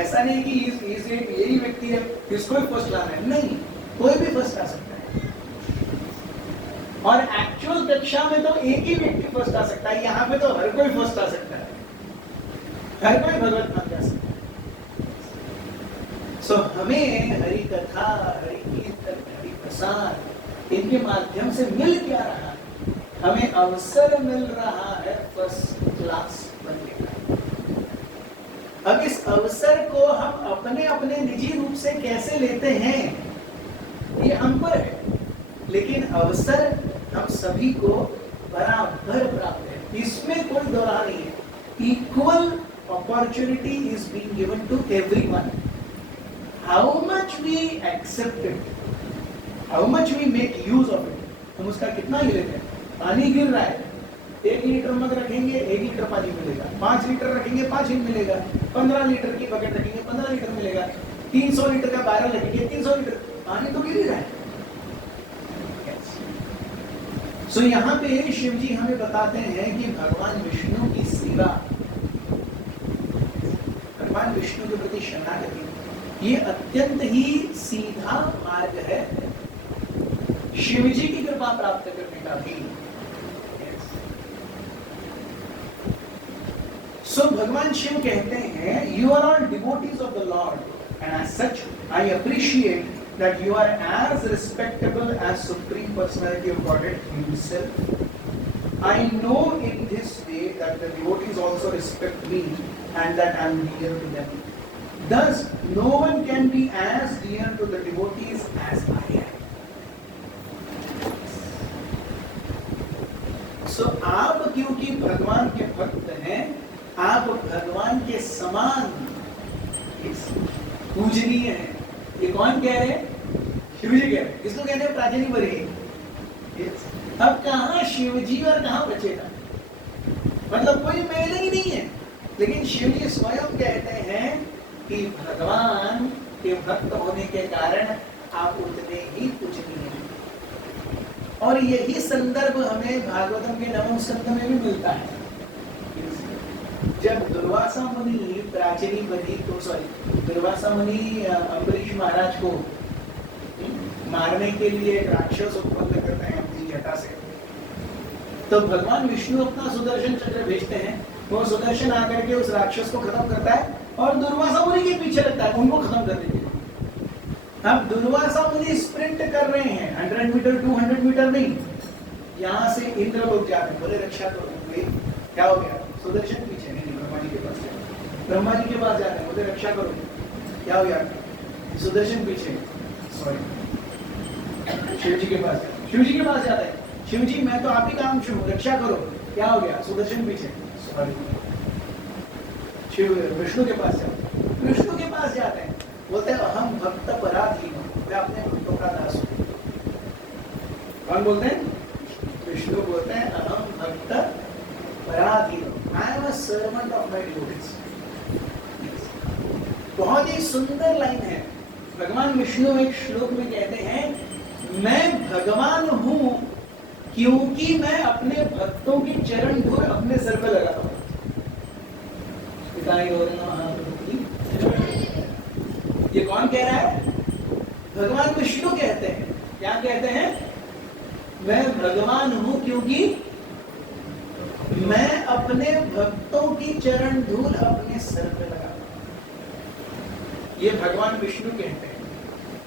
ऐसा नहीं कि यही व्यक्ति है इसको भी फर्स्ट लाना है, नहीं, कोई भी फर्स्ट आ सकता है। और एक्चुअल कक्षा में तो एक ही व्यक्ति फर्स्ट आ सकता है, यहाँ पे तो हर कोई फर्स्ट आ सकता है, हर कोई भगवत मान जा सकता है। सो हमें हरि कथा, हरि कीर्तन, हरि प्रसाद, इनके माध्यम से मिल क्या रहा है? हमें अवसर मिल रहा है फर्स्ट क्लास बनने का। अब इस अवसर को हम अपने अपने निजी रूप से कैसे लेते हैं ये हम पर है, लेकिन अवसर हम सभी को बराबर प्राप्त है, इसमें कोई दो राह नहीं है। Equal opportunity is being given to everyone. How much we accept it, how much we make use of it, हम उसका कितना ही लेते हैं। पानी गिर रहा है, 1 लीटर मग रखेंगे 1 लीटर पानी मिलेगा, 5 लीटर रखेंगे 5 लीटर मिलेगा, 15 लीटर की बकेट रखेंगे 15 लीटर मिलेगा, 300 लीटर का बैरल रखेंगे 300 लीटर, पानी तो गिर ही रहा है। सो यहाँ पे शिव जी हमें बताते हैं कि भगवान विष्णु की सेवा, भगवान विष्णु के प्रति शरणागति, ये अत्यंत ही सीधा मार्ग है शिव जी की कृपा प्राप्त करने का भी। सो भगवान शिव कहते हैं, you are all devotees of the lord and as such I appreciate that you are as respectable as Supreme Personality of Godhead Himself. I know in this way that the devotees also respect me and that I am dear to them. Thus, no one can be as dear to the devotees as I am. So, आप क्योंकि भगवान के भक्त हैं, आप भगवान के समान पूजनीय हैं। ये कौन कह रहे हैं? शिव जी कह रहे हैं। इसको कहते हैं प्राचीनी बरी। अब कहाँ शिव जी और कहाँ बचेगा? मतलब कोई मेल ही नहीं है। लेकिन शिव जी स्वयं कहते हैं कि भगवान के भक्त होने के कारण आप उतने ही पूजनीय हैं। और यही संदर्भ हमें भागवतम के नवम स्कंध में भी मिलता है। जब दुर्वासा मुनि प्राचीनी बनी को दुर्वासा मुनि अम्बरीश महाराज को मारने के लिए राक्षस उत्पन्न करते हैं अपनी जटा से, तो भगवान विष्णु अपना सुदर्शन चक्र भेजते हैं, वो सुदर्शन आकर के उस राक्षस को खत्म करता है और दुर्वासा मुनि के पीछे लगता है उनको खत्म कर देते हैं। अब दुर्वासा मुनि स्प्रिंट कर रहे हैं 100 मीटर 200 मीटर नहीं, यहाँ से इंद्र लोग जाते हैं, बोले रक्षा करो, क्या हो गया, सुदर्शन पीछे नहीं, ब्रह्मा जी के पास जाते, ब्रह्मा जी के पास जाते हैं, बोले रक्षा करो, क्या हो गया, सुदर्शन पीछे, सॉरी शिव जी के पास, शिव जी के पास जाते हैं, शिव जी मैं तो आप ही काम हूँ, रक्षा करो, क्या हो गया, सुदर्शन पीछे, सॉरी शिव विष्णु के पास जाते, विष्णु के पास जाते हैं, बोलते हैं अहम भक्त पराधीन, मैं अपने भक्तों का दास हूँ। कौन बोलते हैं, विष्णु बोलते हैं अहम भक्त पराधीन, I am a servant of my devotees. बहुत ही सुंदर लाइन है, भगवान विष्णु एक श्लोक में कहते हैं मैं भगवान हूं क्योंकि मैं अपने भक्तों की चरण धूल अपने सर पे लगाता हूं। ये कौन कह रहा है, भगवान विष्णु कहते हैं, क्या कहते हैं, मैं भगवान हूं क्योंकि मैं अपने भक्तों की चरण धूल अपने सर पे लगाता हूं। ये भगवान विष्णु कहते हैं।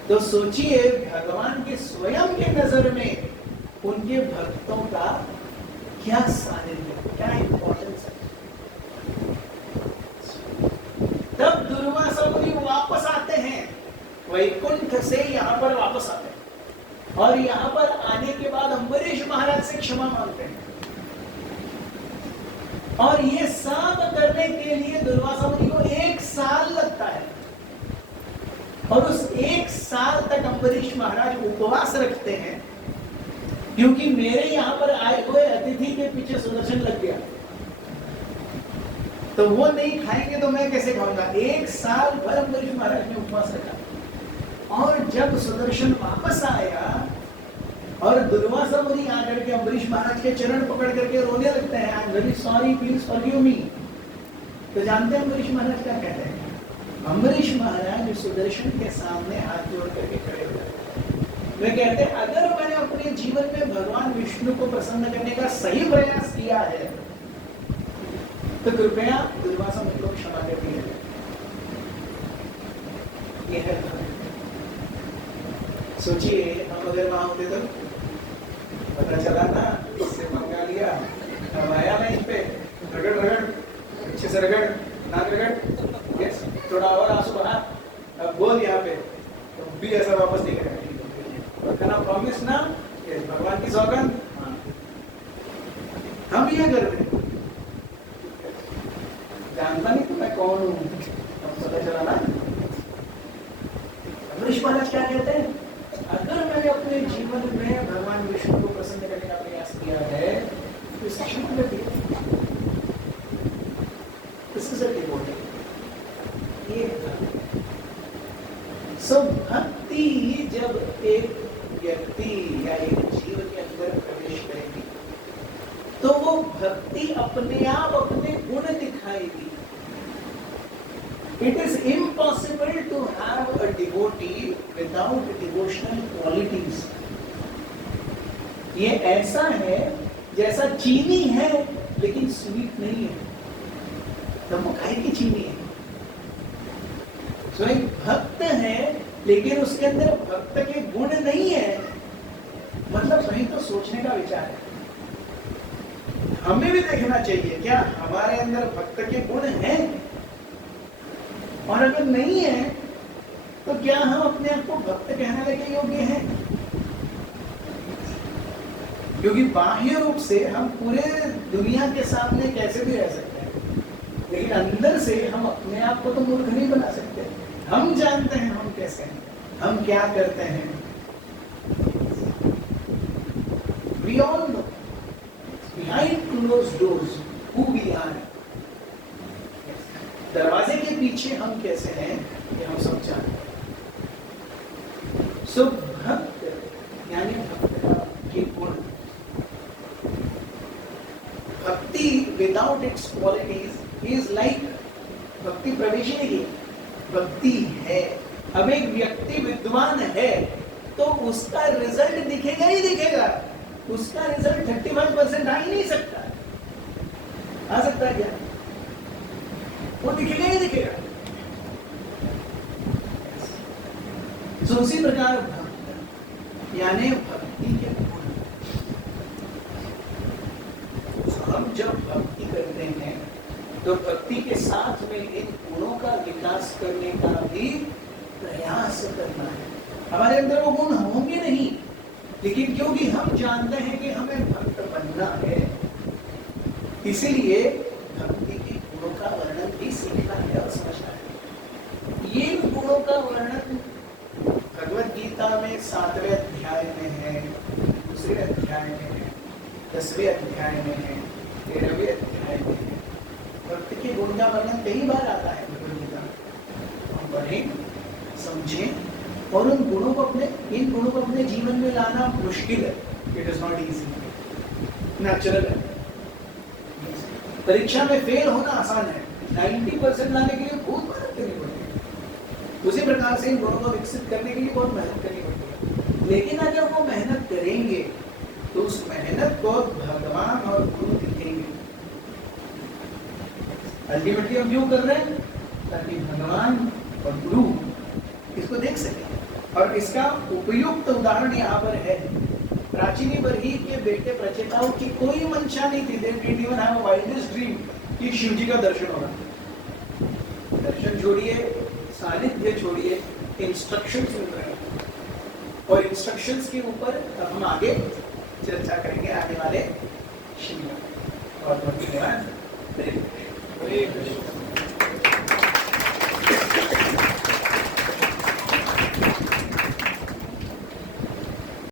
तो सोचिए भगवान के स्वयं के नजर में उनके भक्तों का क्या सानिध्य, क्या इंपॉर्टेंस है। तब दुर्वासा मुनि वापस आते हैं वैकुंठ से, यहाँ पर वापस आते हैं और यहाँ पर आने के बाद अम्बरीश महाराज से क्षमा मांगते हैं। और ये सब करने के लिए दुर्वासा मुनि को 1 साल लगता है और उस 1 साल तक अम्बरीश महाराज उपवास रखते हैं क्योंकि मेरे यहाँ पर आए हुए अतिथि के पीछे सुदर्शन लग गया, तो वो नहीं खाएंगे तो मैं कैसे खाऊंगा। 1 साल भर अम्बरीश महाराज ने उपवास रखा और जब सुदर्शन वापस आया और दुर्वासा मुनि आकर के अम्बरीश महाराज के चरण पकड़ करके रोने लगते हैं, I am very sorry please forgive me, तो जानते हैं अम्बरीश महाराज क्या कहते हैं, अम्बरीश महाराज सुदर्शन के सामने हाथ जोड़ करके खड़े हो जाते हैं। वे कहते हैं अगर मैंने अपने जीवन में भगवान विष्णु को प्रसन्न करने का सही प्रयास किया है तो कृपया दुर्वासा मुनि को क्षमा कर दिया जाए। यह है, सोचिए हम अगर वहां होते तो पता चला ना, इससे मंगा लिया, अब आया ना इस पे रगड़ रगड़, अच्छे से रगड़, नाक रगड़, यस थोड़ा और आंसू बहा, अब बोल यहाँ पे, तो भी ऐसा वापस नहीं करेगा, कहना प्रॉमिस ना, यस भगवान की सौगंध, हम ये करते हैं, जानता नहीं तो मैं कौन हूँ, अब पता चला ना। अम्बरीश महाराज क्या कहते हैं, अगर मैंने अपने जीवन में भगवान विष्णु को प्रसन्न करने का प्रयास किया है तो इसकी क्षमा कर दिया, इससे डिवोटी ये सब भक्ति जब एक व्यक्ति या एक जीव के अंदर प्रवेश करेगी तो वो भक्ति अपने आप अपने गुण दिखाएगी। It is impossible to have a devotee without devotional qualities. ये ऐसा है जैसा चीनी है लेकिन स्वीट नहीं है, तो वो काहे की चीनी है। तो एक भक्त है लेकिन उसके अंदर भक्त के गुण नहीं है, मतलब कहीं तो सोचने का विचार है। हमें भी देखना चाहिए क्या हमारे अंदर भक्त के गुण हैं, और अगर नहीं है तो क्या हम अपने आप को भक्त कहने के योग्य हैं। क्योंकि बाह्य रूप से हम पूरे दुनिया के सामने कैसे भी रह सकते हैं, लेकिन अंदर से हम अपने आप को तो मूर्ख नहीं बना सकते। हम जानते हैं हम कैसे हैं, हम क्या करते हैं। We all know behind closed doors who we are. दरवाजे के पीछे हम कैसे हैं ये हम सब जानते हैं। सो भक्त यानी भक्त का ये गुण, भक्ति without its qualities is like, भक्ति प्रवेश नहीं, भक्ति है। अब एक व्यक्ति विद्वान है तो उसका रिजल्ट दिखेगा ही दिखेगा, उसका रिजल्ट 35% आ ही नहीं सकता। आ सकता है क्या? वो दिखेगा ही दिखेगा। तो उसी प्रकार भक्त यानी भक्ति के गुण, हम जब भक्ति करते हैं तो भक्ति के साथ में इन गुणों का विकास करने का भी प्रयास करना है। हमारे अंदर वो गुण होंगे नहीं, लेकिन क्योंकि हम जानते हैं कि हमें भक्त बनना है, इसीलिए भक्ति के गुणों का वर्णन भी सीखना है और समझना है। ये गुणों का वर्णन भगवद गीता में 7वें अध्याय में है, दूसरे अध्याय में है, 10वें अध्याय में है, 13वें अध्याय में है। भक्त के गुण का वर्णन कई बार आता है भगवद गीता में। हम पढ़ें, समझें और उन गुणों को इन गुणों को अपने जीवन में लाना मुश्किल है। It is not easy, natural है। परीक्षा में फेल होना आसान है, 90% लाने के लिए बहुत मेहनत करनी पड़ती है। उसी प्रकार से इन गुणों को विकसित करने के लिए बहुत मेहनत करनी पड़ती है। लेकिन अगर वो मेहनत करेंगे तो उस मेहनत को भगवान और गुरु दिखेंगे। अल्टीमेटली हम क्यों कर रहे हैं? ताकि भगवान और गुरु इसको देख सके। और इसका उपयुक्त उदाहरण यहाँ पर है। प्राचीनी बरही के बेटे प्रचेताओं की कोई मंशा नहीं थी, they didn't even have a wildest dream कि शिव जी का दर्शन होगा। दर्शन छोड़िए, सानिध्य छोड़िए, इंस्ट्रक्शंस मिल रहे हैं और इंस्ट्रक्शंस के ऊपर अब हम आगे चर्चा करेंगे आने वाले शिव में। और धन्यवाद। हरे कृष्ण।